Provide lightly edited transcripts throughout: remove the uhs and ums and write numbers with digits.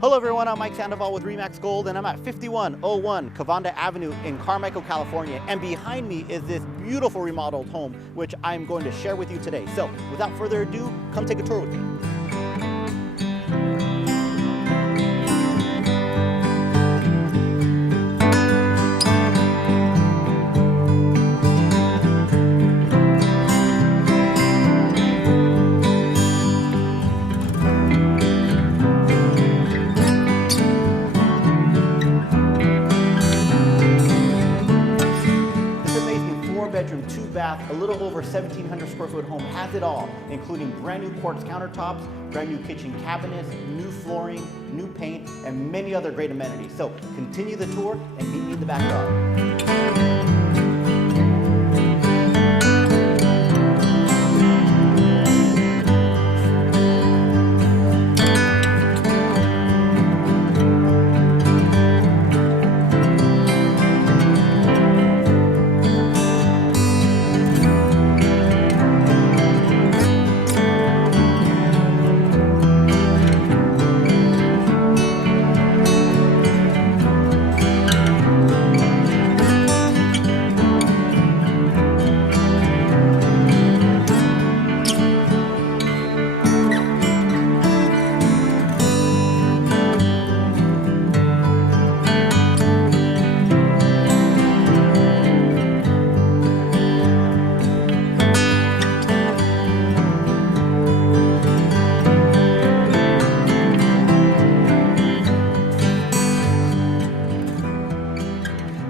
Hello everyone, I'm Mike Sandoval with Remax Gold and I'm at 5101 Kovanda Avenue in Carmichael, California. And behind me is this beautiful remodeled home, which I'm going to share with you today. So without further ado, come take a tour with me. Bedroom, 2-bath, a little over 1,700 square foot home has it all, including brand new quartz countertops, brand new kitchen cabinets, new flooring, new paint, and many other great amenities. So continue the tour and meet me in the backyard.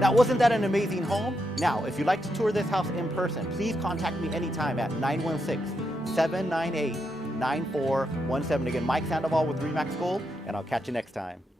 Now, wasn't that an amazing home? Now, if you'd like to tour this house in person, please contact me anytime at 916-798-9417. Again, Mike Sandoval with Remax Gold, and I'll catch you next time.